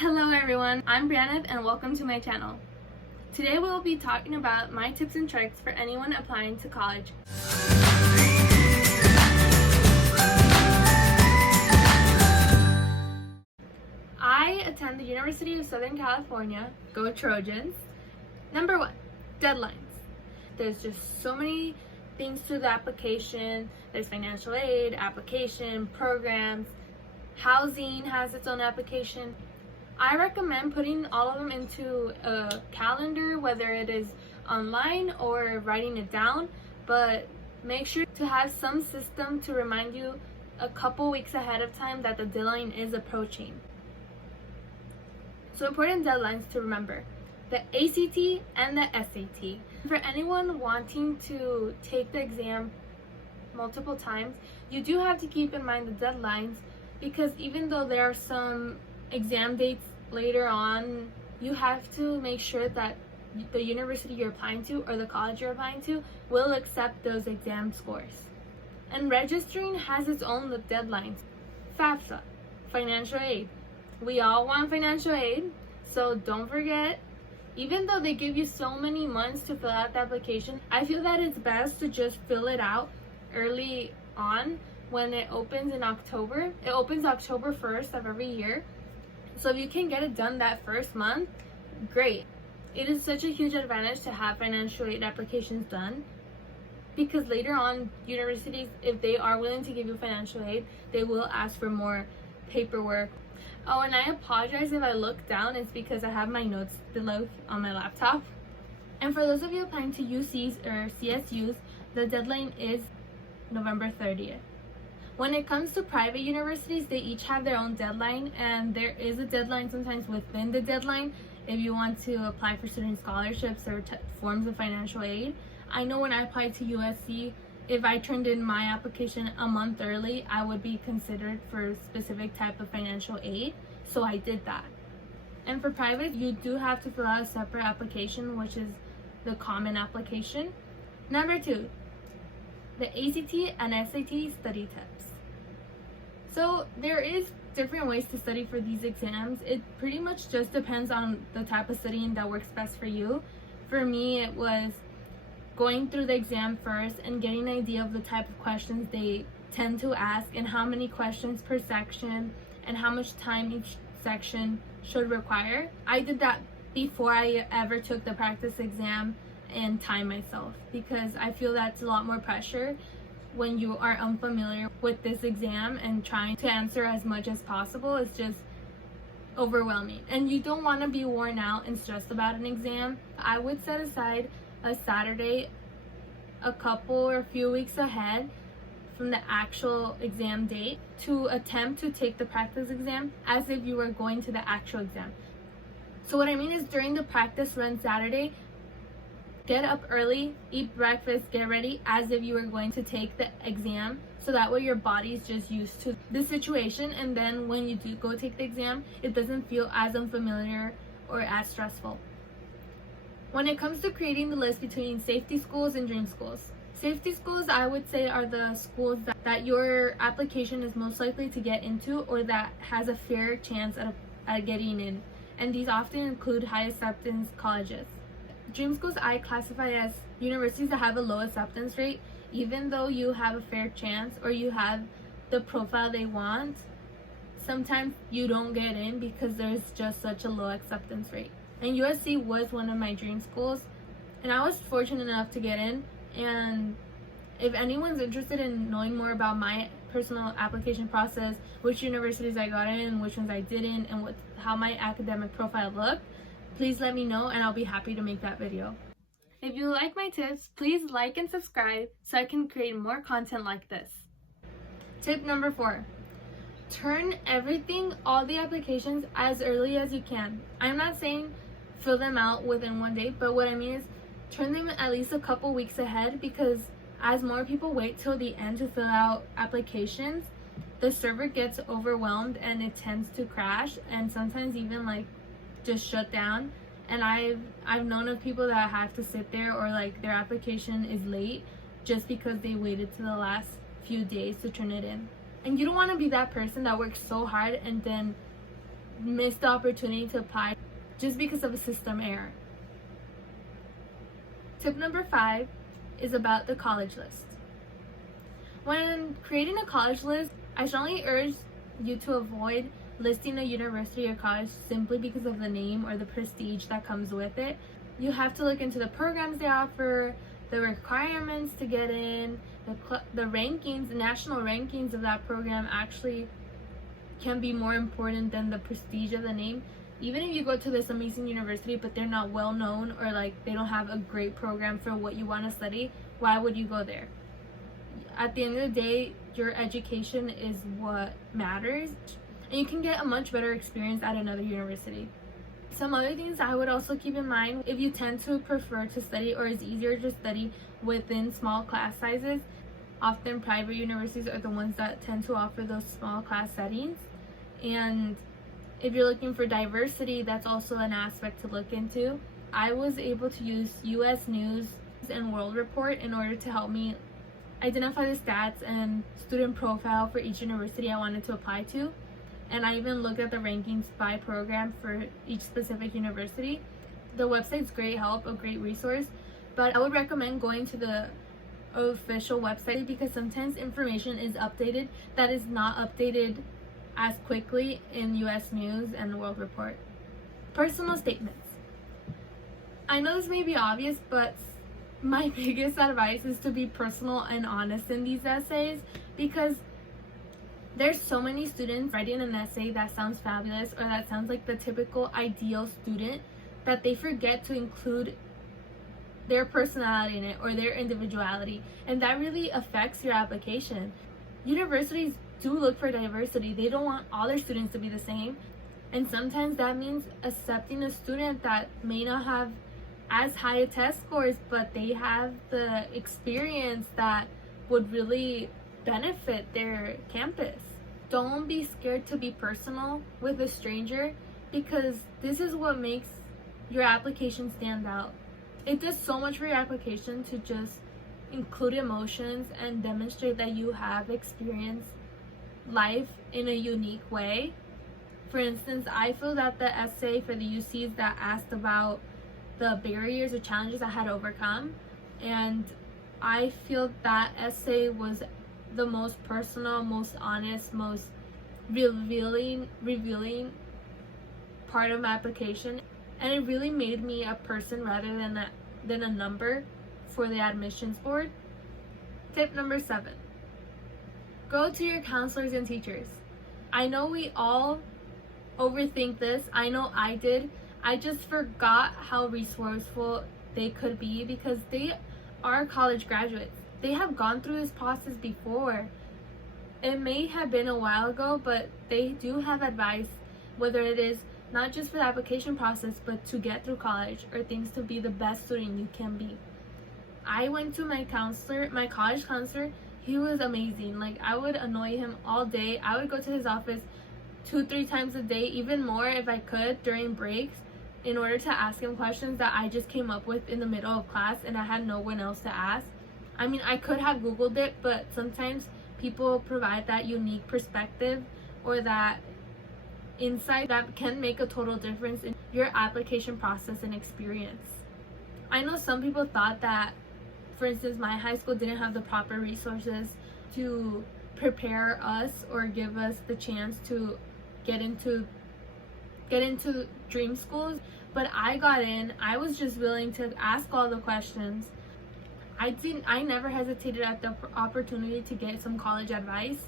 Hello everyone, I'm Brianna and welcome to my channel. Today we will be talking about my tips and tricks for anyone applying to college. I attend the University of Southern California. Go Trojans! Number 1, deadlines. There's just so many things to the application. There's financial aid, application, programs, housing has its own application. I recommend putting all of them into a calendar, whether it is online or writing it down, but make sure to have some system to remind you a couple weeks ahead of time that the deadline is approaching. So important deadlines to remember: the ACT and the SAT. For anyone wanting to take the exam multiple times, you do have to keep in mind the deadlines, because even though there are some exam dates later on, you have to make sure that the university you're applying to or the college you're applying to will accept those exam scores. And registering has its own deadlines. FAFSA, financial aid. We all want financial aid, so don't forget. Even though they give you so many months to fill out the application, I feel that it's best to just fill it out early on when it opens in October. It opens October 1st of every year. So if you can get it done that first month, great. It is such a huge advantage to have financial aid applications done, because later on, universities, if they are willing to give you financial aid, they will ask for more paperwork. Oh, and I apologize if I look down. It's because I have my notes below on my laptop. And for those of you applying to UCs or CSUs, the deadline is November 30th. When it comes to private universities, they each have their own deadline, and there is a deadline sometimes within the deadline if you want to apply for student scholarships or forms of financial aid. I know when I applied to USC, if I turned in my application a month early, I would be considered for a specific type of financial aid, so I did that. And for private, you do have to fill out a separate application, which is the common application. Number 2, the ACT and SAT study tips. So there is different ways to study for these exams. It pretty much just depends on the type of studying that works best for you. For me, it was going through the exam first and getting an idea of the type of questions they tend to ask and how many questions per section and how much time each section should require. I did that before I ever took the practice exam and time myself, because I feel that's a lot more pressure when you are unfamiliar with this exam, and trying to answer as much as possible is just overwhelming, and you don't want to be worn out and stressed about an exam. I would set aside a Saturday a few weeks ahead from the actual exam date to attempt to take the practice exam as if you were going to the actual exam. So what I mean is, during the practice run Saturday, get up early, eat breakfast, get ready as if you were going to take the exam, so that way your body's just used to the situation, and then when you do go take the exam, it doesn't feel as unfamiliar or as stressful. When it comes to creating the list between safety schools and dream schools, safety schools, I would say, are the schools that your application is most likely to get into, or that has a fair chance at getting in, and these often include high acceptance colleges. Dream schools I classify as universities that have a low acceptance rate. Even though you have a fair chance or you have the profile they want, sometimes you don't get in because there's just such a low acceptance rate. And USC was one of my dream schools, and I was fortunate enough to get in. And if anyone's interested in knowing more about my personal application process, which universities I got in, which ones I didn't, and how my academic profile looked, please let me know and I'll be happy to make that video. If you like my tips, please like and subscribe so I can create more content like this. Tip number 4. Turn all the applications as early as you can. I'm not saying fill them out within one day, but what I mean is turn them at least a couple weeks ahead, because as more people wait till the end to fill out applications, the server gets overwhelmed and it tends to crash, and sometimes even just shut down. And I've known of people that have to sit there, or their application is late just because they waited to the last few days to turn it in. And you don't want to be that person that works so hard and then missed the opportunity to apply just because of a system error. Tip number 5 is about the college list. When creating a college list, I strongly urge you to avoid listing a university or college simply because of the name or the prestige that comes with it. You have to look into the programs they offer, the requirements to get in, the rankings, the national rankings of that program actually can be more important than the prestige of the name. Even if you go to this amazing university but they're not well known, or like they don't have a great program for what you want to study, why would you go there? At the end of the day, your education is what matters, and you can get a much better experience at another university. Some other things I would also keep in mind: if you tend to prefer to study, or it's easier to study within small class sizes, often private universities are the ones that tend to offer those small class settings. And if you're looking for diversity, that's also an aspect to look into. I was able to use US News and World Report in order to help me identify the stats and student profile for each university I wanted to apply to. And I even looked at the rankings by program for each specific university. The website's great help, a great resource, but I would recommend going to the official website because sometimes information is updated that is not updated as quickly in US News and World Report. Personal statements. I know this may be obvious, but my biggest advice is to be personal and honest in these essays, because there's so many students writing an essay that sounds fabulous or that sounds like the typical ideal student that they forget to include their personality in it or their individuality, and that really affects your application. Universities do look for diversity. They don't want all their students to be the same, and sometimes that means accepting a student that may not have as high a test scores, but they have the experience that would really benefit their campus. Don't be scared to be personal with a stranger, because this is what makes your application stand out. It does so much for your application to just include emotions and demonstrate that you have experienced life in a unique way. For instance, I filled out the essay for the UCs that asked about the barriers or challenges I had to overcome, and I feel that essay was the most personal, most honest, most revealing part of my application, and it really made me a person rather than a number for the admissions board. Tip number 7. Go to your counselors and teachers. I know we all overthink this. I know I did. I just forgot how resourceful they could be, because they are college graduates. They have gone through this process before. It may have been a while ago, but they do have advice, whether it is not just for the application process, but to get through college or things to be the best student you can be. I went to my counselor, my college counselor. He was amazing. Like, I would annoy him all day. I would go to his office 2-3 times a day, even more if I could during breaks, in order to ask him questions that I just came up with in the middle of class and I had no one else to ask. I mean, I could have Googled it, but sometimes people provide that unique perspective or that insight that can make a total difference in your application process and experience. I know some people thought that, for instance, my high school didn't have the proper resources to prepare us or give us the chance to get into dream schools, but I got in. I was just willing to ask all the questions. I never hesitated at the opportunity to get some college advice.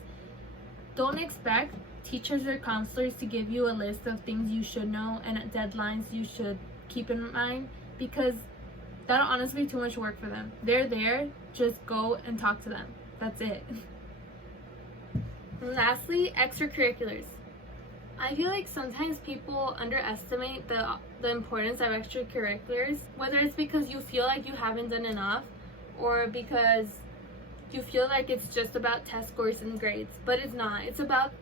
Don't expect teachers or counselors to give you a list of things you should know and deadlines you should keep in mind, because that'll honestly be too much work for them. They're there, just go and talk to them. That's it. And lastly, extracurriculars. I feel like sometimes people underestimate the importance of extracurriculars, whether it's because you feel like you haven't done enough or because you feel like it's just about test scores and grades, but it's not. It's about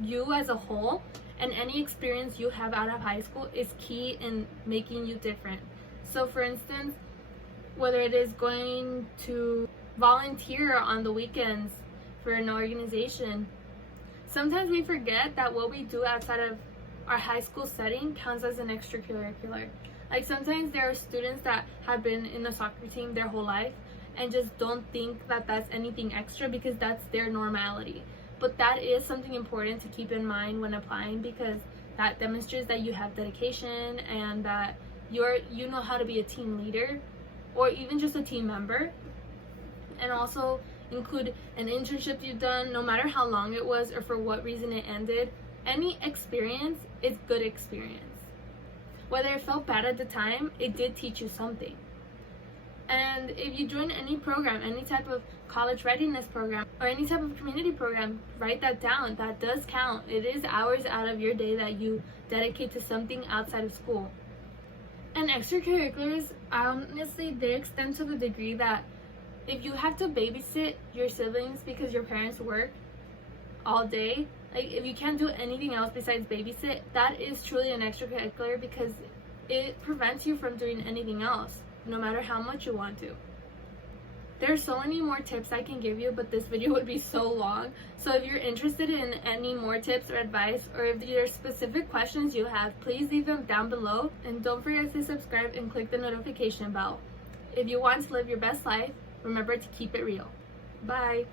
you as a whole, and any experience you have out of high school is key in making you different. So for instance, whether it is going to volunteer on the weekends for an organization, sometimes we forget that what we do outside of our high school setting counts as an extracurricular. Like sometimes there are students that have been in the soccer team their whole life and just don't think that that's anything extra because that's their normality. But that is something important to keep in mind when applying, because that demonstrates that you have dedication and that you know how to be a team leader or even just a team member. And also include an internship you've done, no matter how long it was or for what reason it ended. Any experience is good experience. Whether it felt bad at the time, it did teach you something. And if you join any program, any type of college readiness program or any type of community program, write that down. That does count. It is hours out of your day that you dedicate to something outside of school. And extracurriculars, honestly, they extend to the degree that if you have to babysit your siblings because your parents work all day, like if you can't do anything else besides babysit, that is truly an extracurricular because it prevents you from doing anything else, no matter how much you want to. There are so many more tips I can give you, but this video would be so long. So if you're interested in any more tips or advice, or if there are specific questions you have, please leave them down below. And don't forget to subscribe and click the notification bell. If you want to live your best life, remember to keep it real. Bye!